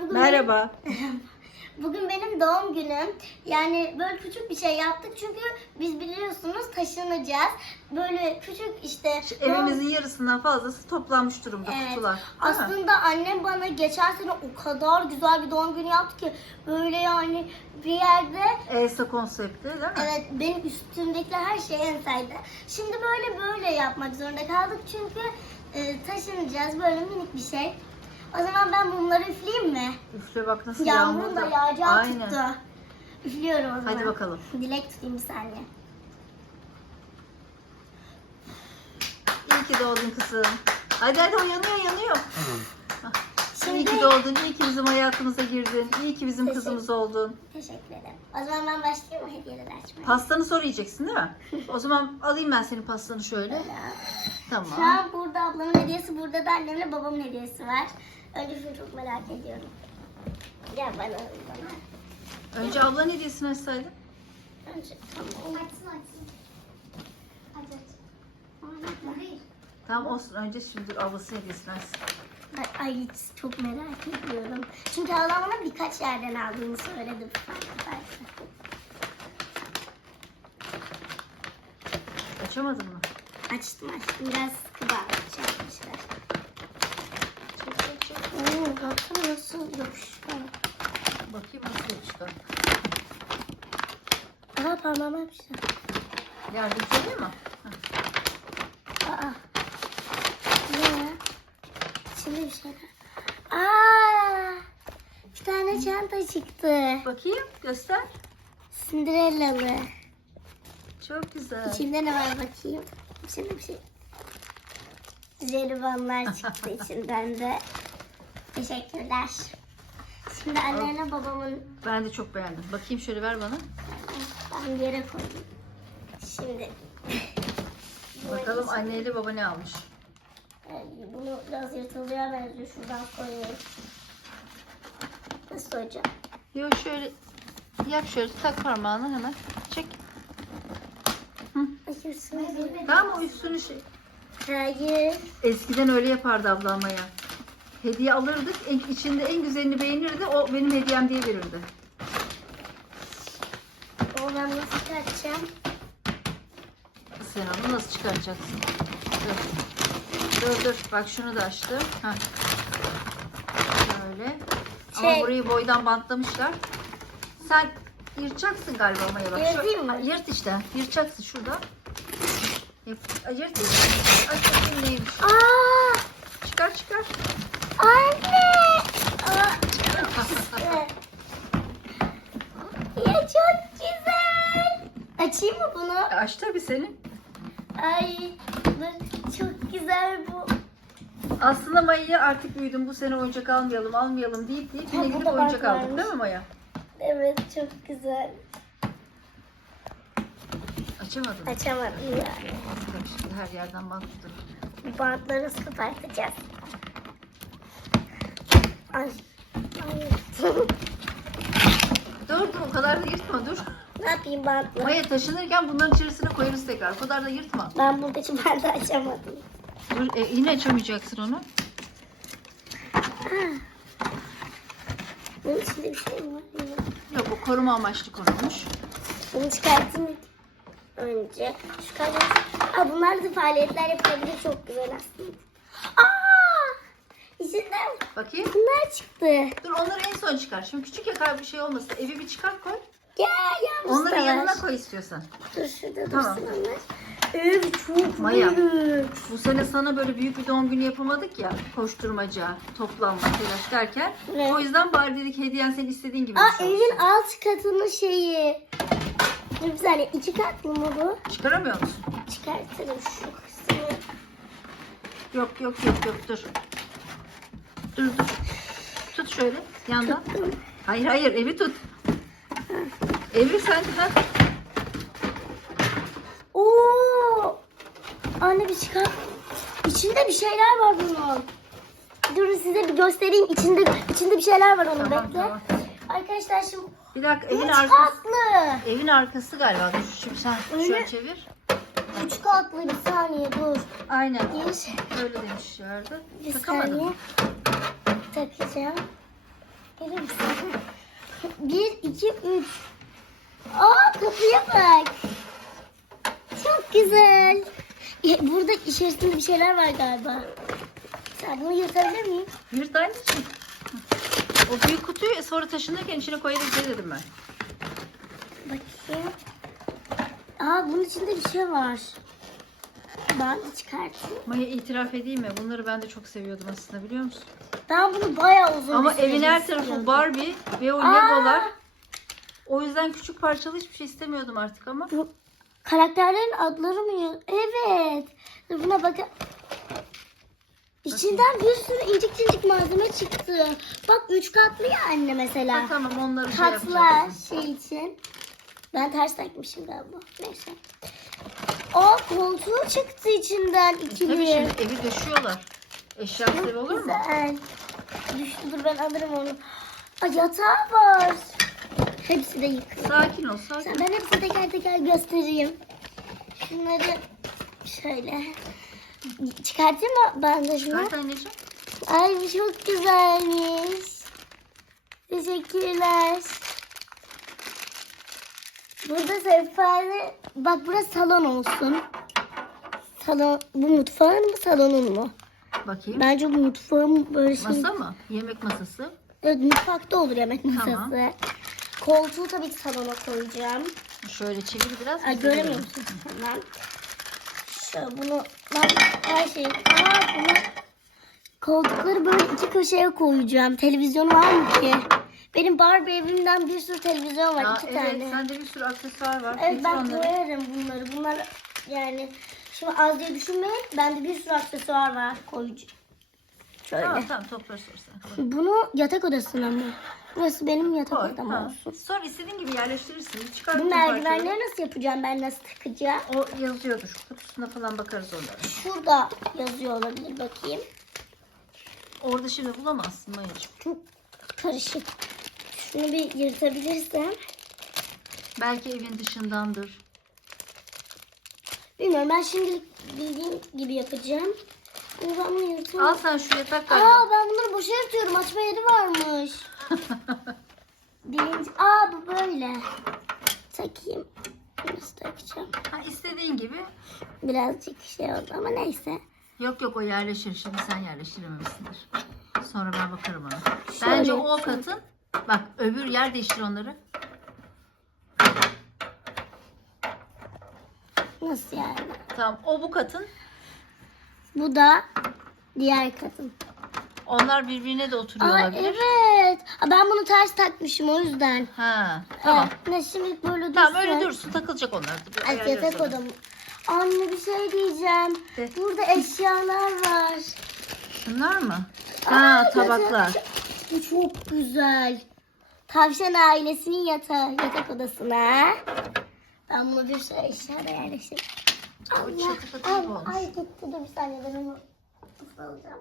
Bugün Merhaba. Benim, bugün benim doğum günüm. Yani böyle küçük bir şey yaptık çünkü biz biliyorsunuz taşınacağız. Böyle küçük işte doğum- Evimizin yarısından fazlası toplanmış durumda Evet. kutular. Değil mi? Aslında annem bana geçen sene o kadar güzel bir doğum günü yaptı ki böyle yani bir yerde Elsa konsepti değil mi? evet benim üstümdekiler her şey ensaydı. Şimdi böyle böyle yapmak zorunda kaldık çünkü e, taşınacağız böyle minik bir şey. O zaman ben bunları üfleyeyim mi? Üfle bak nasıl Yağmurun da yağacağı Aynen. tuttu. Üflüyorum o zaman. Hadi bakalım. Dilek tutayım bir saniye. İyi ki doğdun kızım. Hadi hadi o yanıyor yanıyor. Şimdi İyi ki doğdun. iyi ki bizim hayatımıza girdin. İyi ki bizim Teşekkür- kızımız oldun. teşekkür ederim. O zaman ben başlayayım mı hediyeleri açmaya? Pastanı sonra yiyeceksin değil mi? O zaman alayım ben senin pastanı şöyle. Şu Tamam. an burada ablamın hediyesi, burada da annemle babamın hediyesi var. Önce şunu çok merak ediyorum. Gel bana. bana. Önce ablanın hediyesini açsaydın. Önce tamam. Açsın açsın. Aç aç. Tamam olsun. Önce şimdi ablası hediyesini açsın. Ay, ay çok merak ediyorum. Çünkü ablam bana birkaç yerden aldığını söyledi. Farklı farklı. Açamadın mı? Açtım açtım. Biraz sıkı bağlamış yapmışlar. Oo, baksana nasıl yapışkan. Bakayım nasıl yapıştı. Aa parmağıma yapıştı. Olayım mı? Heh. Aa. Ne? İçinde bir şeyler. Aa. Bir tane çanta çıktı. Bakayım göster. Cinderella'lı. Çok güzel. İçinde ne var bakayım. İçinde bir şey. Jelibonlar çıktı içinden de. Teşekkürler. Şimdi annemle babamın Ben de çok beğendim. Bakayım şöyle ver bana. ben yere koydum. Şimdi Bakalım anneyle baba ne almış. Bunu biraz yırtılıyor benziyor. Şuradan koyayım. Nasıl koyacağım? Yo şöyle yap şöyle tak parmağını hemen. Çek. Ay yırtılıyor. Tamam o üstünü şey. Hayır. Eskiden öyle yapardı ablam ya. Hediye alırdık. En, içinde en güzelini beğenirdi. O benim hediyem diye verirdi. O ben nasıl çıkartacağım? Sen onu nasıl çıkaracaksın? Dur. Dur dur. Bak şunu da açtım. Heh. Şöyle. Ama Şey- burayı boydan bantlamışlar. Sen yırtacaksın galiba Maya bak. Yırtayım mı? Yırt işte. Yırtacaksın şurada. Yırt işte. Aç bakayım neymiş. Aa! Çıkar çıkar. Anne! Aa, ya çok güzel. Açayım mı bunu? Aç tabii senin. Ay çok güzel bu. Aslında Maya'ya artık büyüdüm bu sene oyuncak almayalım almayalım deyip deyip yine gidip oyuncak aldık değil mi Maya? Evet çok güzel. Açamadım. Açamadım ya. Tabii şimdi her yerden bant. Bu bantları sıpartacağız. Ay. Ay. Dur dur o kadar da yırtma dur. Ne yapayım bantla? Maya taşınırken bunların içerisine koyarız tekrar. O kadar da yırtma. Ben buradaki bandı açamadım. Dur e, yine açamayacaksın onu. Bunun içinde bir şey mi var? Yok. Yok o koruma amaçlı konulmuş. Bunu çıkartayım önce. Şu kalem. Aa, bunlar da faaliyetler yapabilir. Çok güzel aslında. Aa! İçinden Bakayım. bunlar çıktı. Dur onları en son çıkar. Şimdi küçük yakar bir şey olmasın. Evi bir çıkar koy. Ya Onları yanına koy istiyorsan. Dur şurada Tamam. dursun onlar. Evet çok Maya. büyük. Bu sene sana böyle büyük bir doğum günü yapamadık ya. Koşturmaca, toplanma, telaş derken. Evet. O yüzden bari dedik hediyen senin istediğin gibi Aa olsun. evin alt katının şeyi. Dur bir saniye iki katlı mı bu? Çıkaramıyor musun? Çıkartırım şu kısmı. Yok yok yok yok dur. Dur dur. Tut şöyle yandan. Hayır hayır evi tut. Evi sen ha. Oo! Anne bir çıkar. İçinde bir şeyler var bunun. Durun size bir göstereyim. İçinde içinde bir şeyler var onun Tamam, bekle. tamam. Arkadaşlar şimdi Bir dakika evin üç arkası. katlı. Evin arkası galiba. Dur şimdi sen Öyle. şöyle çevir. Üç katlı bir saniye dur. Aynen. Bir, Öyle demişlerdi. bir Takamadın. saniye. Takacağım. Gelir misin? Bir, iki, üç. Aa kapıya bak. Çok güzel. Ya, Burada içerisinde bir şeyler var galiba. Sen bunu yırtabilir miyim? Yırt anneciğim. O büyük kutuyu sonra taşınırken içine koyabiliriz dedim ben. Bakayım. Aa bunun içinde bir şey var. Ben de çıkartayım. Maya itiraf edeyim mi? Bunları ben de çok seviyordum aslında biliyor musun? Ben bunu bayağı uzun Ama bir süredir evin her tarafı istiyordum. Barbie ve o Aa! Legolar. O yüzden küçük parçalı hiçbir şey istemiyordum artık ama. Bu karakterlerin adları mı? ya- Evet. Dur Buna bakın. İçinden bir sürü incik incik malzeme çıktı. Bak üç katlı ya anne Ha, mesela. tamam onları şey Katlar şey için. Ben ters takmışım galiba. Neyse. Aa koltuğu çıktı içinden ikili. Tabii şimdi evi döşüyorlar. Eşya sevi olur mu? Güzel. Düştü dur ben alırım onu. Aa, yatağı var. Hepsi de yıkıyor. Sakin ol sakin. Sen- Ben hepsini teker teker göstereyim. Şunları şöyle çıkartayım mı bandajını? Çıkart anneciğim. Ay bu çok güzelmiş. Teşekkürler. Burada sehpalı. Bak burası salon olsun. Salon, bu mutfağın mı salonun mu? Bakayım. Bence bu mutfağın böyle şey. Masa mı? Yemek masası. Evet, mutfakta olur yemek masası. Tamam. Koltuğu tabii ki salona koyacağım. Şöyle çevir biraz. Ay biz de göremiyor görelim. musun? Hemen. Şöyle bunu ben her şeyi aa bunu koltukları böyle iki köşeye koyacağım. Televizyon var mı ki? Benim Barbie evimden bir sürü televizyon var. Aa, iki evet tane. sende bir sürü aksesuar var. Evet Getir ben onları. koyarım bunları. Bunlar yani şimdi az diye düşünmeyin. Bende bir sürü aksesuar var koyucu. Şöyle. Tamam tamam toplar sorsan. Bunu yatak odasına mı? Burası benim yatak Koy. odam Ha. olsun. Sonra istediğin gibi yerleştirirsin. Bir Çıkar Bu merdivenleri nasıl yapacağım ben nasıl takacağım? O yazıyordur. Kutusuna falan bakarız onlara. Şurada yazıyor olabilir bakayım. Orada şimdi bulamazsın Mayacığım. Çok karışık. Şunu bir yırtabilirsem. Belki evin dışındandır. Bilmiyorum ben şimdilik bildiğim gibi yapacağım. Ama ben bunu. Al sen şu yatak galiba. Aa ben bunları boşa yırtıyorum. Açma yeri varmış. Birinci. Aa bu böyle. Takayım. Nasıl takacağım? ha, istediğin gibi. Birazcık şey oldu ama neyse. Yok yok o yerleşir. Şimdi sen yerleştirememişsindir. Sonra ben bakarım ona. Şöyle Bence o yapayım. katın. Bak öbür yer değiştir onları. Nasıl yani? Tamam o bu katın. Bu da diğer kadın. Onlar birbirine de oturuyor Aa olabilir. evet. Aa, ben bunu ters takmışım o yüzden. Ha tamam. Evet, ne şimdi böyle dursun. Tamam öyle dursun takılacak onlar. Bir Ay ayarlarız yatak onu. odam. Anne bir şey diyeceğim. De. Burada eşyalar var. Şunlar mı? Ha tabaklar. yatak- Bu çok güzel. Tavşan ailesinin yatağı, yatak odasına. Ben bunu bir eşya da yerleştirdim. Allah, patı ay, gitti dur bir saniye ben onu alacağım?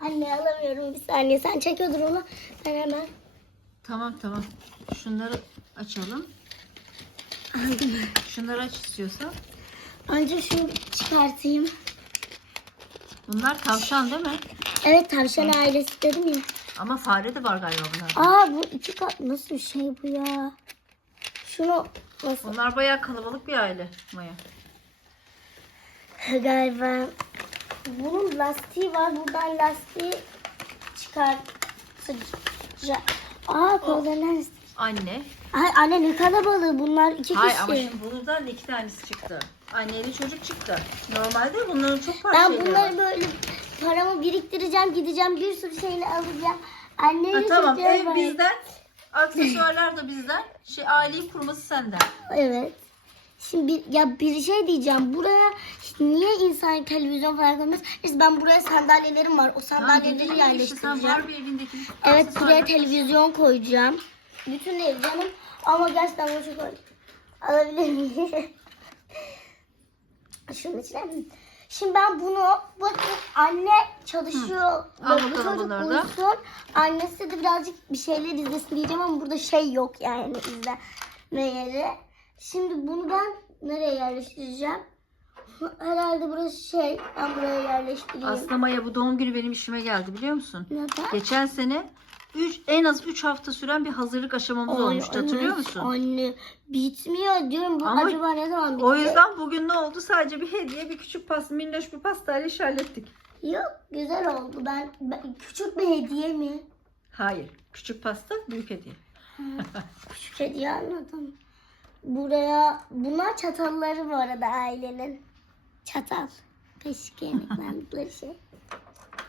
Anne alamıyorum bir saniye sen çekiyordur onu ben hemen Tamam tamam. Şunları açalım. aldım. Şunları aç istiyorsan. Önce şunu çıkartayım. Bunlar tavşan değil mi? Evet tavşan ailesi dedim ya. Ama fare de var galiba bunlarda. Aa bu iki kat nasıl bir şey bu ya? Şunu nasıl Bunlar bayağı kalabalık bir aile Maya. galiba bunun lastiği var. Buradan lastiği çıkartacağım. Aa kollarından lastik. Anne. Ay anne ne kalabalığı bunlar iki Hayır kişi. ama şimdi buradan iki tanesi çıktı. Anneli çocuk çıktı. Normalde bunların çok parça ben bunları böyle paramı biriktireceğim gideceğim bir sürü şeyini alacağım. Anneyle Ha, tamam çocuğa ev var. bizden. Aksesuarlar da bizden. Şey aileyi kurması senden. Evet. Şimdi bir, ya bir şey diyeceğim. Buraya niye insan televizyon falan koymaz? İşte ben buraya sandalyelerim var. O Lan sandalyeleri dediğim gibi işte sen yerleştireceğim. Barbie evindeki Evet buraya televizyon koyacağım. Bütün ev canım. Ama gerçekten bunu çok. Alabilir miyim? Şunun içine mi? Şimdi ben bunu bakın anne çalışıyor. Al bakalım çocuk bunları da. uyusun. Annesi de birazcık bir şeyler izlesin diyeceğim ama burada şey yok yani izleme yeri. Şimdi bunu ben nereye yerleştireceğim? Herhalde burası şey. Ben buraya yerleştireyim. Aslında Maya bu doğum günü benim işime geldi biliyor musun? Neden? Geçen sene üç, en az 3 hafta süren bir hazırlık aşamamız Ay, olmuştu hatırlıyor evet, musun? Anne bitmiyor diyorum. Bu Ama acaba ne zaman bitecek? O yüzden bugün ne oldu? Sadece bir hediye, bir küçük pasta, minnoş bir pastayla iş hallettik. Yok güzel oldu. Ben, ben küçük bir hediye mi? Hayır. Küçük pasta, büyük hediye. Küçük hediye anladım. Buraya bunlar çatalları bu arada ailenin. Çatal. Kaşık yemeklendirikleri şey.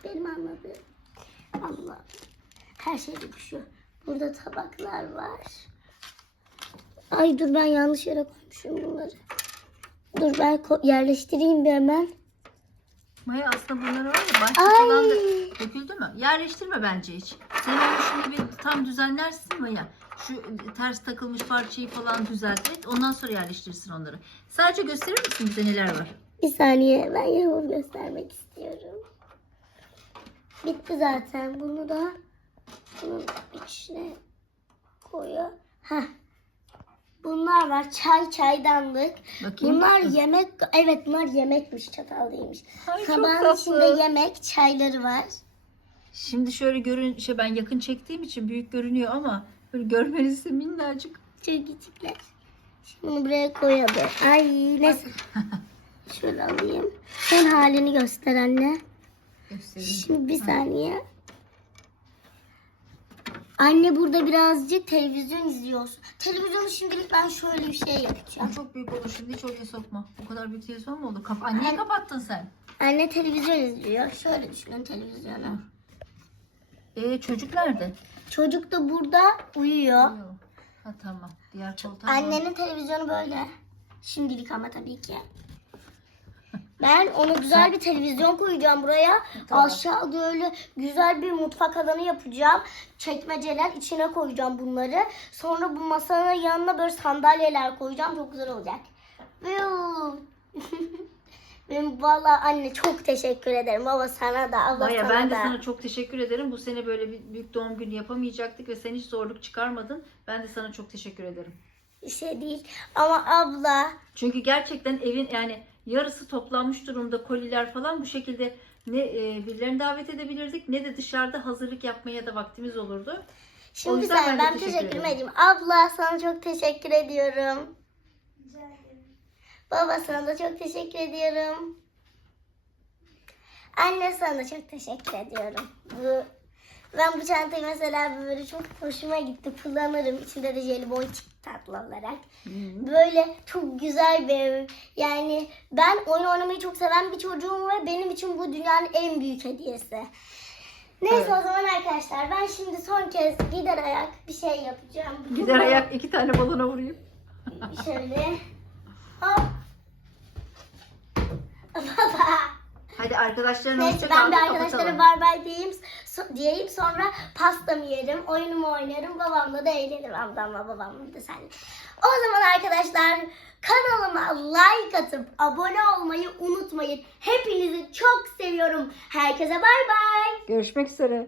Benim anladığım. Allah. Her şey düşüyor. Burada tabaklar var. Ay dur ben yanlış yere koymuşum bunları. Dur ben yerleştireyim bir hemen. Maya aslında bunlar var ya başka Ay. falan da döküldü mü? Yerleştirme bence hiç. Sen onu şimdi bir tam düzenlersin Maya. Şu ters takılmış parçayı falan düzelt et. Ondan sonra yerleştirirsin onları. Sadece gösterir misin bize neler var? Bir saniye ben yavur göstermek istiyorum. Bitti zaten. Bunu da bunun içine koyuyor. Heh. Bunlar var. Çay çaydanlık. Bakayım. Bunlar yemek. Evet bunlar yemekmiş. Çatal değilmiş. Ay, çok Tabağın tatlı. içinde yemek, çayları var. Şimdi şöyle görün, şey ben yakın çektiğim için büyük görünüyor ama böyle görmeniz de minnacık. Çok küçükler. Şimdi buraya koyalım. Ay neyse. Şöyle alayım. Sen halini göster anne. Göstereyim. Şimdi bir saniye. Anne burada birazcık televizyon izliyorsun. Televizyonu şimdilik ben şöyle bir şey yapacağım. O çok büyük olur şimdi hiç oraya sokma. O kadar büyük televizyon mu olur? Kap Niye kapattın sen? Anne televizyon izliyor. Şöyle düşünün televizyonu. Ee çocuk nerede? Çocuk da burada uyuyor. Yok. Ha tamam. Diğer koltuğa? Annenin televizyonu böyle. Şimdilik ama tabii ki. Ben ona güzel bir televizyon koyacağım buraya. Tamam. Aşağıda öyle güzel bir mutfak alanı yapacağım. Çekmeceler içine koyacağım bunları. Sonra bu masanın yanına böyle sandalyeler koyacağım. Çok güzel olacak. Benim valla anne çok teşekkür ederim. Baba sana da. Allah Maya sana ben de da. sana çok teşekkür ederim. Bu sene böyle bir büyük doğum günü yapamayacaktık ve sen hiç zorluk çıkarmadın. Ben de sana çok teşekkür ederim. Bir şey değil. Ama abla Çünkü gerçekten evin yani yarısı toplanmış durumda koliler falan bu şekilde ne e, birilerini davet edebilirdik ne de dışarıda hazırlık yapmaya da vaktimiz olurdu. O Şimdi yüzden sen ben ben teşekkür teşekkür ederim. edeyim. Abla sana çok teşekkür ediyorum. Baba sana da çok teşekkür ediyorum. Anne sana da çok teşekkür ediyorum. Bu ben bu çantayı mesela böyle çok hoşuma gitti. Kullanırım. İçinde de jelibon çıktı tatlı olarak. Böyle çok güzel bir ev. Yani ben oyun oynamayı çok seven bir çocuğum ve benim için bu dünyanın en büyük hediyesi. Neyse Evet. o zaman arkadaşlar ben şimdi son kez gider ayak bir şey yapacağım. Gider ayak iki tane balona vurayım. Şöyle. Hop. Baba. Hadi arkadaşlarına Neyse ben bir da arkadaşlara bay bay diyeyim, so- diyeyim sonra pastamı yerim, oyunumu oynarım, babamla da eğlenirim. Ablamla babamla da sen. O zaman arkadaşlar kanalıma like atıp abone olmayı unutmayın. Hepinizi çok seviyorum. Herkese bay bay. Görüşmek üzere.